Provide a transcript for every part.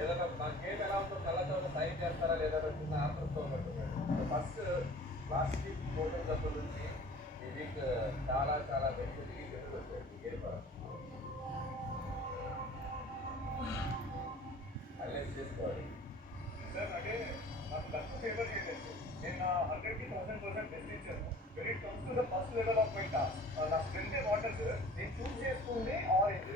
ఏదైనా నా గేమ్ ఎలా ఉందో కళ్ళతో సైన్ చేస్తారా లేదా చిన్న ఆతృతతో ఉన్నట్టున్నాడు. ఫస్ట్ లాస్ట్ వీక్ ఫోటోస్ దగ్గర నుంచి ఈ వీక్ చాలా చాలా బెనిఫిట్ ఎదురు వచ్చాయి గేమ్ అనలైజ్ చేసుకోవాలి. సార్ అంటే నాకు లక్ ఫేవర్ చేయలేదు. నేను నా 100కి 1000% బెస్ట్ ఇచ్చాను. When it comes to the first level of my task నా ఫ్రెండ్ వాటర్ సార్ నేను చూస్ చేసుకుంది ఆరెంజ్,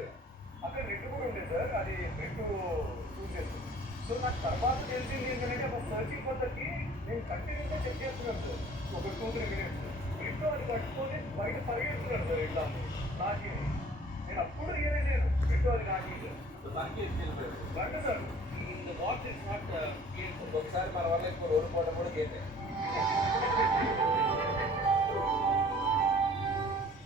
అక్కడ రెడ్ కూడా ఉంది సార్, అది రెడ్ చూస్ చేసుకుంది. సో నాకు తర్వాత తెలిసింది ఏంటంటే ఒక సర్చింగ్ పద్ధతి నేను కంటిన్యూగా చెక్ చేస్తున్నాను సార్ ఒక 2-3 minutes. ఇంట్లో అది కట్టుకొని బయట పరిగెడుతున్నాను సార్ ఇట్లా నాకు. నేను అప్పుడు రియలైజ్ అయ్యాను ఇంట్లో అది నాకు but sir what is not ఒకసారి మన వల్ల ఎక్కువ ఓడిపోవడం కూడా గేటే.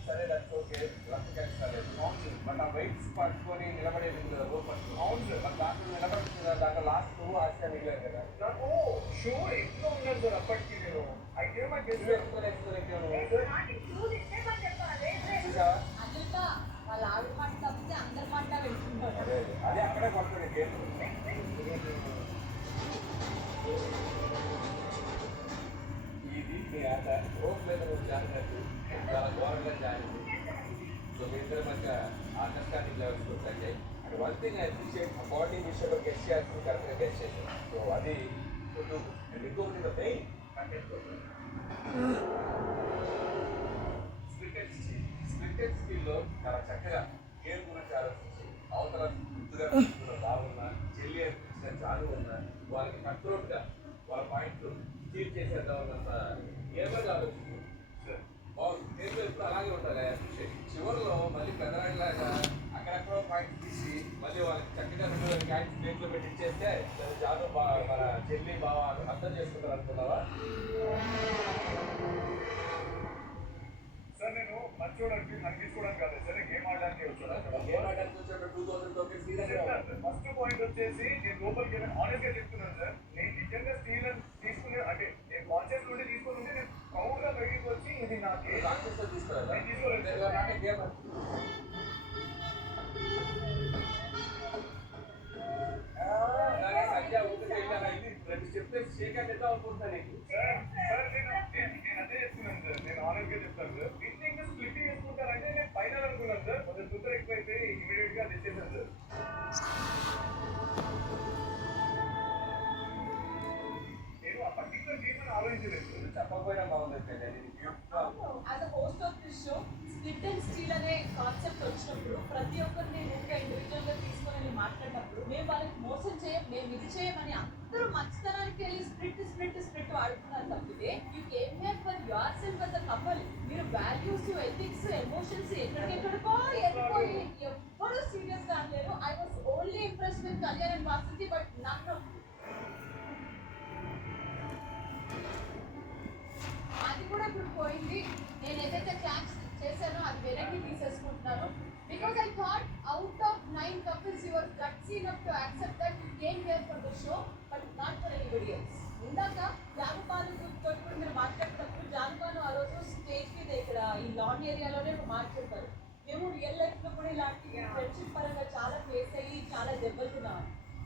సరే దట్స్ ఓకే, లక్ కలిసి బట్ ఆ వెయిట్స్ పట్టుకొని నిలబడేది కదా రోడ్ పట్టుకుని. అవును సార్, మన దాంట్లో నిలబడుతుంది కదా, దాంట్లో లాస్ట్ 2 ఆశ మిగిలేదు కదా. నాకు షో ఎక్కువ ఉన్నాను సార్ అప్పటికి. నేను అయితే మా బెస్ట్ వాళ్ళ ఆవిడ మాట తప్పితే అందరి మాట వెళ్తున్నారు. అదే అక్కడే పట్టుకునే గేమ్. ఈ వీక్ మీ ఆట రోడ్ మీద నువ్వు జారినట్టు చాలా ఘోరంగా జారింది. సో మీ ఇద్దరి మధ్య అండర్స్టాండింగ్ లెవెల్స్ వచ్చాయి. And one thing I appreciate ఆ బాడీ విషయంలో గెస్ట్ చేయాల్సింది కరెక్ట్గా గెస్ట్ చేశాను. సో అది ఇంకొకటి మెయిన్ కంటెంట్ స్ప్లిటెడ్ స్కిల్లో చాలా చక్కగా గేమ్ గురించి ఆలోచించి అవతల గుర్తుగా బాగున్నా చెల్లి అనిపించిన చాలు ఉన్నా వాళ్ళకి కంట్రోల్గా వాళ్ళ పాయింట్లు చీట్ చేసేద్దామన్నంత గేమ్గా ఆలోచించి బాగుంది. గేమ్లో ఎప్పుడు అలాగే ఉండాలి. చివరిలో మళ్ళీ పెద్దలాగా అక్కడెక్కడో పాయింట్ తీసి మళ్ళీ వాళ్ళకి చక్కగా 2 క్యాచ్ ప్లేట్లో పెట్టి ఇచ్చేస్తే జాను మన చెల్లి బావ అర్థం చేసుకుంటారు అనుకున్నావా? సార్ నేను మంచోడానికి నడిపించుకోవడానికి కాదు సార్, గేమ్ ఆడడానికి వచ్చాను. గేమ్ ఆడడానికి వచ్చాడు 2000 టోకెన్ ఫస్ట్ పాయింట్ వచ్చేసి నేను లోపలికి వెళ్ళి ఆనెస్ట్ గా చెప్తున్నాను సార్, నేను నిజంగా స్టీల్ తీసుకునే అంటే నేను కాన్షియస్ నుండి తీసుకుని ఉంటే నేను ప్రౌడ్ గా బయటికి వచ్చి ఇది నా గేమ్ తీసుకోలేదు గేమ్ చెప్పేసి షేక్ హ్యాండ్ ఎట్లా అనుకుంటున్నాను నీకు. సార్ నేను అదే చెప్తున్నాను సార్, నేను ఆనెస్ట్ గా చెప్తాను సార్. ఇంకా స్ప్లిట్ చేసుకుంటారంటే నేను ఫైనల్ అనుకున్నాను సార్, కొంచెం తొందర ఎక్కువైతే ఇమీడియట్ గా తెచ్చేసాను సార్. నేను ఆ పర్టికులర్ గేమ్ అని ఆలోచించలేదు సార్. చెప్పకపోయినా బాగుంది. As a host of this show split and steel అనే కాన్సెప్ట్ వచ్చినప్పుడు ప్రతి ఒక్కరిని ఇంకా ఇండివిజువల్ గా తీసుకొని మాట్లాడినప్పుడు మేము వాళ్ళకి మోసం చేయం, మేము ఇది చేయమని అందరూ మంచితనానికి వెళ్ళి స్ప్లిట్ ఆడుతున్నారు తప్పితే you came here for yourself as a couple. మీరు వాల్యూస్, ఎథిక్స్, ఎమోషన్స్ ఎక్కడికెక్కడికో వెళ్ళిపోయి ఎవ్వరూ సీరియస్ గా అనలేరు. I was only impressed with Kalyan and Vasuki, but నన్ను అది కూడా ఇప్పుడు పోయింది. నేను ఏదైతే క్లాస్ చేశానో అది వెనక్కి తీసేసుకుంటున్నాను. Because I thought out of 9 couples you were gutsy enough to accept that you came here for the show but not for anybody else. ఇందాక జానుపాలు తోటి కూడా మీరు మాట్లాడేటప్పుడు జానుపాలు ఆ రోజు స్టేజ్ మీద ఇక్కడ ఈ లాన్ ఏరియాలోనే మాట్లాడతారు. మేము రియల్ లైఫ్లో కూడా ఇలాంటి ఫ్రెండ్షిప్ పరంగా చాలా ఫేస్ అయ్యి చాలా దెబ్బలు తిన్నాం.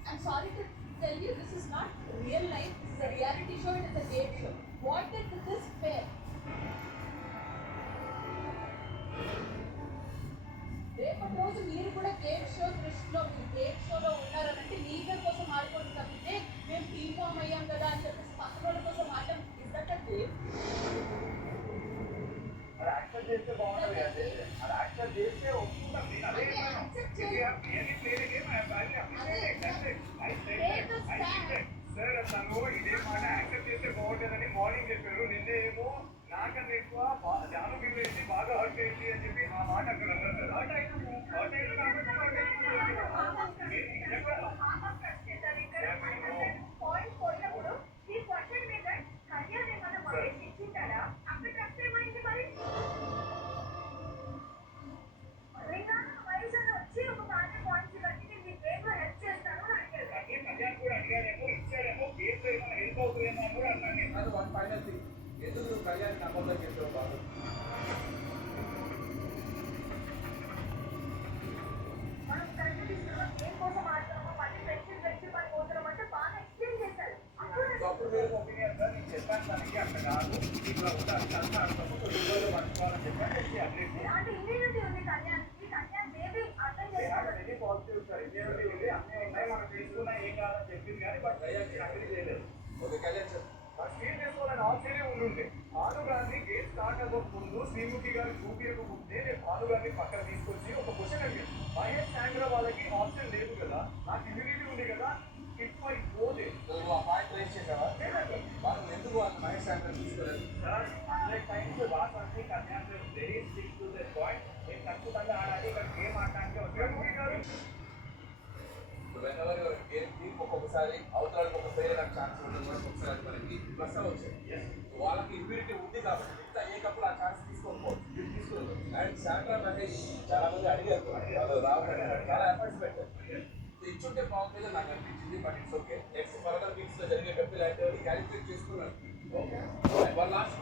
I'm sorry to tell you this is not real life, this is a reality show, it is a game show. What it this fair రేపటి రోజు మీరు కూడా గేమ్ షో దృష్టిలో మీరు గేమ్ షోలో ఉన్నారనంటే లీగల్ కోసం ఆడుకోవడం తప్పితే మేము టీమ్ ఫామ్ అయ్యాం కదా అని చెప్పేసి పక్కన కోసం ఆడటం ఇస్ దట్ అ గేమ్? అది యాక్సెప్ట్ చేస్తే బాగుంటుంది. అది యాక్సెప్ట్ చేస్తే ఒప్పుకుంటాం. నేను అదే సార్ తను ఇదే మాట యాక్సెప్ట్ చేస్తే బాగుంటుందని మార్నింగ్ చెప్పారు. నిన్నే ఏమో నాకన్నా ఎక్కువ జాను మీద వేసి బాగా హర్ట్ అయింది అని చెప్పి ఆ మాట అక్కడ అన్నారు సార్. హర్ట్ అయినా ఫైనల్ థింగ్ ఎందుకు కళ్యాణ్ నంబర్లో చెప్పావు బాబు? అట్లీస్ట్ అంటే immunity ఉంది కళ్యాణ్కి. కళ్యాణ్ baby అర్థం చేసుకోవాలి. Very positive sir. ఇండియా ఉంది, అన్నీ ఉన్నాయి, మనం తీసుకున్నా ఏం కాదని చెప్పింది కానీ బట్ అగ్రీ చేయలేదు. ఓకే కళ్యాణ్ సార్ మరి స్టీల్ చేసుకోవాలని ఆప్షనే ఉండుండే. భాను గారిని గేమ్ స్టార్ట్ అవ్వక ముందు శ్రీముఖి గారు చూపించకముందే నేను భాను గారిని పక్కన తీసుకొచ్చి ఒక క్వశ్చన్ అడిగాను. మహేష్ సాంగ్రా వాళ్ళకి ఆప్షన్ లేదు కదా, నాకు ఇమ్యూనిటీ ఉంది కదా, ఇట్ మై పోదే. నువ్వు ఆ పాయింట్ రేస్ చేసావా వాళ్ళు ఎందుకు వాళ్ళు మహేష్ శాంకర్ తీసుకోలేదు sir 100 times Vasanthi Kalyan very stick to the point. నేను ఖచ్చితంగా ఆడాలి, ఇక్కడ గేమ్ ఆడడానికి శ్రీముఖి గారు వెనవర్ యువర్ గేమ్ టీమ్ ఒక్కొక్కసారి అవతలానికి ఒక ఫెయిల్ అయ్యే ఛాన్స్ ఉంటుంది ఒక్కొక్కసారి మనకి ప్లస్ అవ్వచ్చు వాళ్ళకి ఇమ్యూనిటీ ఉంది కాబట్టి మిగతా ఏ కప్పులు ఆ ఛాన్స్ తీసుకోకపోవచ్చు మీరు తీసుకోలేదు అండ్ శాండ్రా మహేష్ చాలా మంది అడిగారు వాళ్ళు రావడం చాలా ఎఫర్ట్స్ పెట్టారు ఇచ్చుంటే బాగుంటుంది నాకు అనిపించింది but it's okay next further weeks లో జరిగే కప్పులు అంటే క్యాలిక్యులేట్ చేసుకున్నాను ఓకే లాస్ట్